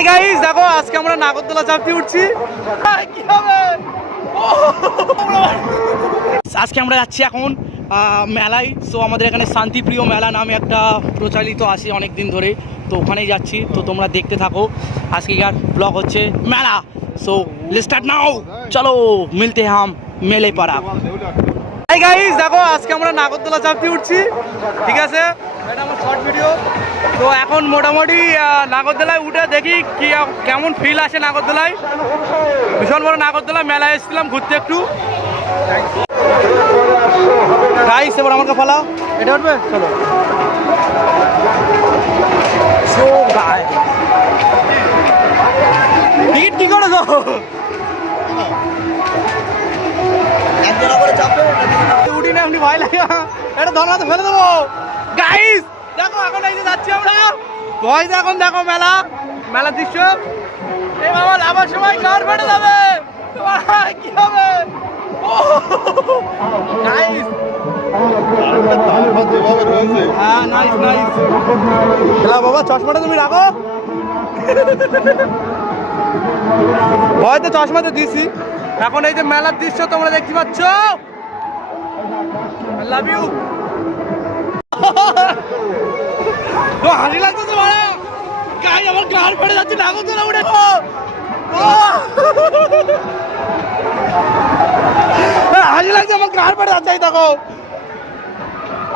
Hi guys, দেখো আজকে আমরা নাগরদোলা চাপতে উঠছি। কি হবে? আজকে আমরা যাচ্ছি এখন মেলায়। সো আমাদের এখানে শান্তিপ্রিয় মেলা নামে একটা প্রচলিত আছে অনেক দিন ধরে, তো ওখানেই যাচ্ছি। তো তোমরা দেখতে থাকো, আজকেকার ব্লগ হচ্ছে মেলা। সো লেটস স্টার্ট নাও, চলো মিলতে হাম মেলে পাড়া। হাই গাইস, দেখো আজকে আমরা নাগরদোলা চাপতে উঠছি, ঠিক আছে? এটা আমার শর্ট ভিডিও। তো এখন মোটামুটি নাগরদোলায় উঠে দেখি কি কেমন ফিল আসে নাগরদোলায়। ভীষণ বড় নাগরদোলা, মেলায় এসেছিলাম ঘুরতে একটু। গাইস এবার আমাকে ফলাও, এটা উঠবে, চলো। টিকিট কি করেছো? উঠি না, এমনি ভয় লাগে, এটা ধরনাতে ফেলে দেবো। গাইস দেখো এখন এই যে যাচ্ছি আমরা, ভয় এখন দেখো মেলার দৃশ্য। এই বাবা লাভার সময় গাড় ফেটে যাবে, কি হবে? গাইস হ্যাঁ, নাইস নাইস। বাবা চশমাটা তুমি রাখো, ভয় তো চশমাতে দিছি। এখন এই যে মেলার দৃশ্য তোমরা দেখতে পাচ্ছ। I love you. হাসি লাগতো তো ভাড়া, গাই আমার গাড় ফেটে যাচ্ছে নাগরদোলা উঠে। হাসি লাগছে, আমার গাড় ফেটে যাচ্ছে। এই দেখো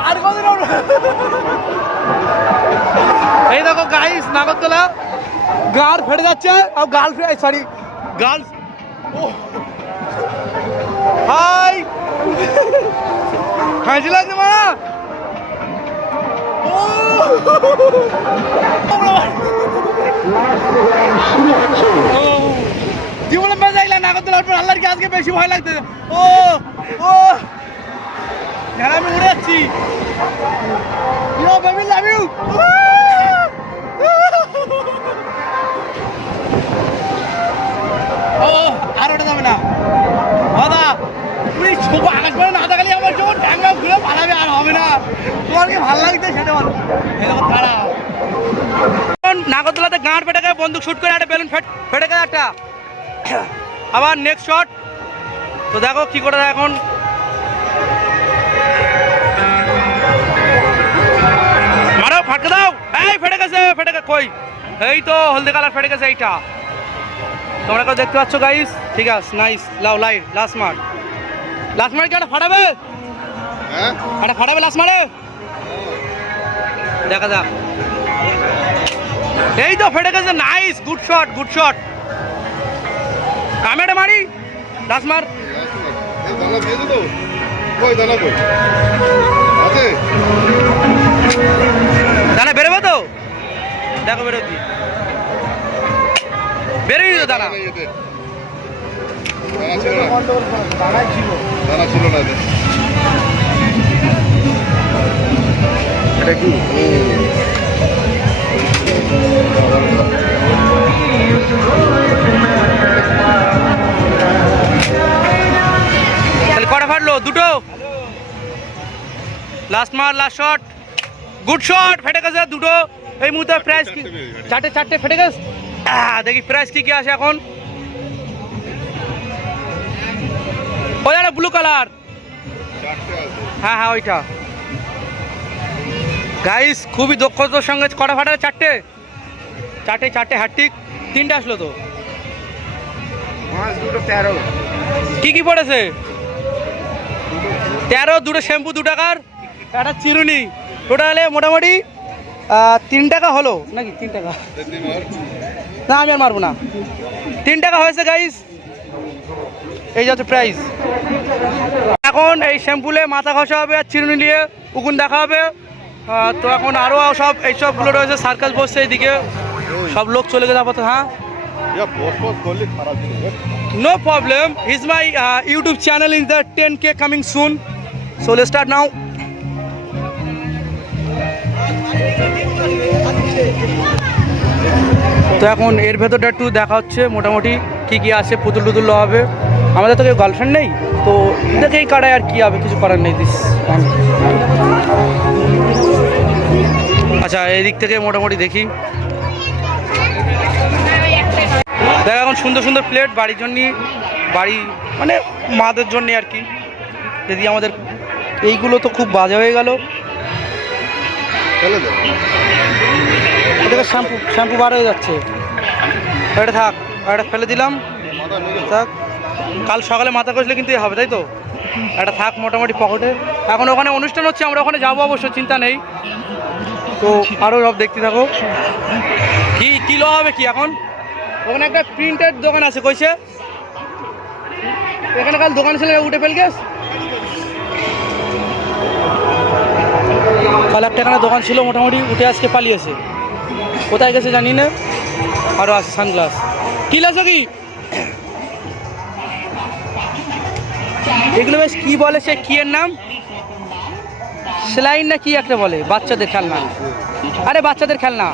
আর কদিন, এই দেখো গাইস নাগরদোলা গাড় ফেটে যাচ্ছে। আর গার্লফ্রেন্ড, সরি গার্লস, হাই হাসি লাগছে মা। জীবনে বেজাইলা নাগরদোলার পর, আল্লাহর কি আজকে বেশি ভয় লাগছে। ও ও আমি উড়ে যাচ্ছি। Baby love you. ও আর ওটা যাবে না দাদা, তুমি ছোট আকাশ করে না দেখালি আমার যখন ট্যাঙ্গা ঘুরে পালাবে, আর হবে না। তোমার কি ভালো লাগছে সেটা বলো। তারা নাগরদোলাতে গাঁট ফেটে গেছে, বন্দুক শুট করে একটা বেলুন ফেটে গেছে একটা। আবার নেক্সট শট। তো দেখো কি করে এখন মারো, ফাটকে দাও। এই ফেটে গেছে, কই? এই তো হলদে কালার ফেটে গেছে এইটা, তোমরা কেউ দেখতে পাচ্ছ গাইস? ঠিক আছে, নাইস। লাও লাইট লাস্ট মার কি একটা ফাটাবে, একটা ফাটাবে লাস্ট মারে, দেখা যাক। এই তো ফেটে গেছে, নাইস, গুড শট। কামেটা মারি, লাস্ট মার। দানা বেরোবে তো, দেখো বেরোচ্ছি, বেরোই তো দানা। এটা কি তাহলে কটা ফাটলো? দুটো। লাস্ট মার, লাস্ট শট, গুড শট। ফেটে গেছে দুটো। এই মুহূর্তে প্রাইস কি? চারটে ফেটে গেছে। দেখি প্রাইস কি আসে এখন। ওই একটা ব্লু কালার, হ্যাঁ ওইটা। গাইস খুবই দক্ষতার সঙ্গে কটা ফাটা? চারটে হ্যাট্রিক। 3টে আসলো তো। 13 কি পড়েছে? 13, 2টো শ্যাম্পু 2 টাকার, একটা চিরুনি। টোটালে মোটামুটি 3 টাকা হলো নাকি? 3 টাকা না, আমি আর মারবো না। 3 টাকা হয়েছে গাইস, এই যাচ্ছে প্রাইস। এখন এই শ্যাম্পুলে মাথা ঘষা হবে, আর চিরুনি দিয়ে উকুন দেখা হবে। তো এখন আরও সব এইসবগুলো রয়েছে, সার্কাস বসছে এইদিকে, সব লোক চলে গেছে আপাতত। হ্যাঁ, no problem, is my YouTube channel is the 10K coming soon. So let's start now. তো এখন এর ভেতরটা একটু দেখা হচ্ছে, মোটামুটি কি আছে। পুতুল টুতুল হবে। আমাদের তো কেউ গার্লফ্রেন্ড নেই, তো দেখেই কাটায়, আর কি হবে, কিছু করার নেই। দিস আচ্ছা, এই দিক থেকে মোটামুটি দেখি। দেখ এখন সুন্দর সুন্দর প্লেট বাড়ির জন্য, বাড়ি মানে মাদের জন্যে আর কি। যদি আমাদের এইগুলো তো খুব বাজে হয়ে গেল, এদিকে শ্যাম্পু শ্যাম্পু বার হয়ে যাচ্ছে, এটা থাক, এটা ফেলে দিলাম থাক, কাল সকালে মাথা কষলে কিন্তু হবে, তাই তো? এটা থাক মোটামুটি পকেটে। এখন ওখানে অনুষ্ঠান হচ্ছে, আমরা ওখানে যাবো অবশ্য, চিন্তা নেই। তো আরও সব দেখতে থাকো। কি কিলো হবে কি এখন? ওখানে একটা প্রিন্টের দোকান আছে, কইছে এখানে কাল দোকান ছিল, উঠে ফেল গেছ। কাল একটা এখানে দোকান ছিল মোটামুটি, উঠে আজকে পালিয়েছে, কোথায় গেছে জানি না। আরও আছে সানগ্লাস, কি লাস কি এগুলো বেশ কি বলে সে, কি এর নাম, সেলাইন না কি একটা বলে, বাচ্চাদের খেলনা। আরে বাচ্চাদের খেলনা,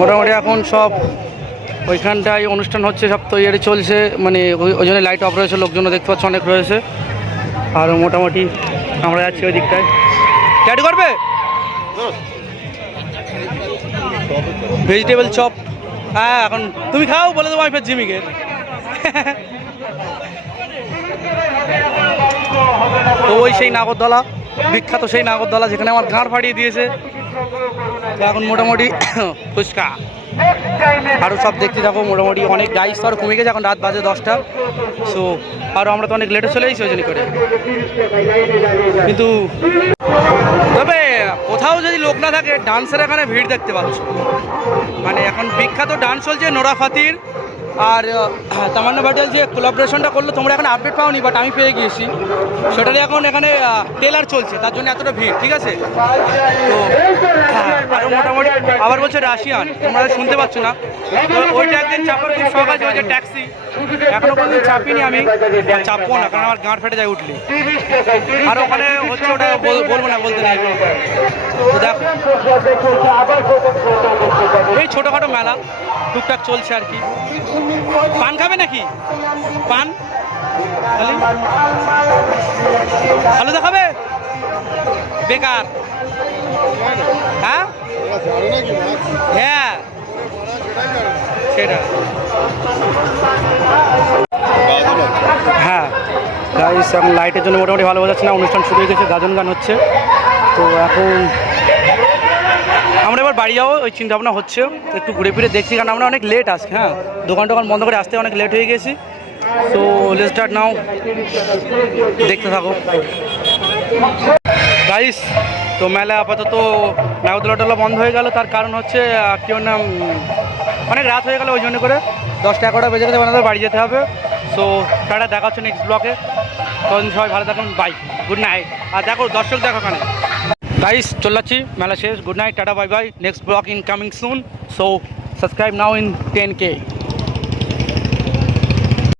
মোটামুটি এখন সব ওইখানটায় অনুষ্ঠান হচ্ছে, সব তৈরি চলছে, মানে ওই জন্য লাইট অফ রয়েছে, লোকজনও দেখতে পাচ্ছ অনেক রয়েছে। আর মোটামুটি আমরা যাচ্ছি ওই দিকটায়। ক্যারি করবে ভেজিটেবল চপ? হ্যাঁ এখন তুমি খাও, বলে দেবো আমি ফের জিমিকে। তো ওই সেই নাগরদোলা, বিখ্যাত সেই নাগরদোলা যেখানে আমার গাঁড় ফাটিয়ে দিয়েছে। তো এখন মোটামুটি ফুচকা আরও সব দেখতে থাকো। মোটামুটি অনেক গাইস তো আরও কমে গেছে, এখন রাত বাজে 10টা। সো আরও আমরা তো অনেক লেটে চলে এসেছি ওই জন্য করে। কিন্তু তবে কোথাও যদি লোক না থাকে, ডান্সের এখানে ভিড় দেখতে পাচ্ছ। মানে এখন বিখ্যাত ডান্স চলছে নোরা ফাতির আর তামান্না ব্যাটেল, যে কোলাবোরেশনটা করলো, তোমরা এখন আপডেট পাওনি, বাট আমি পেয়ে গিয়েছি। সেটারই এখন এখানে ট্রেলার চলছে, তার জন্য এতটা ভিড়, ঠিক আছে? তো আরও মোটামুটি আবার বলছে রাশিয়ান, তোমরা শুনতে পাচ্ছ না। তো ওইটা একদিন চাপার খুব শখ আছে, ওই যে ট্যাক্সি, এখনও কোনোদিন চাপিনি আমি, চাপবো না, কারণ আমার গাঁট ফেটে যায় উঠলে। আর ওখানে হচ্ছে, ওটা বলবো না, বলতে নাই। তো দেখো এই ছোটোখাটো মেলা টুকটাক চলছে আর কি। পান খাবে নাকি? পান ভালো দেখাবে, বেকার। হ্যাঁ হ্যাঁ সেটা, হ্যাঁ গাইস এখন লাইটের জন্য মোটামুটি ভালো বোঝাচ্ছে না, অনুষ্ঠান শুরু হয়ে গেছে, গাজন গান হচ্ছে। তো এখন আমরা এবার বাড়ি যাবো, ওই চিন্তা ভাবনা হচ্ছে, একটু ঘুরে ফিরে দেখছি, কারণ আমরা অনেক লেট আসছি। হ্যাঁ দোকান টোকান বন্ধ করে আসতে অনেক লেট হয়ে গেছি। সো লেটস স্টার্ট নাও, দেখতে থাকো গাইস। তো মেলা আপাতত নাগরদোলা বন্ধ হয়ে গেল, তার কারণ হচ্ছে কি ওর নাম, অনেক রাত হয়ে গেল, ওই জন্য করে 10টা 11টা বেজে গেছে, আমাদের বাড়ি যেতে হবে। সো টাটা, দেখা হচ্ছে নেক্সট ব্লগে। তখন সবাই ভালো থাকুন, বাই, গুড নাইট। আর দেখো দর্শক দেখো ওখানে গাইস, চলে যাচ্ছি, মেলা শেষ, good night, tata, bye bye, next blog in coming soon. So subscribe now in 10K.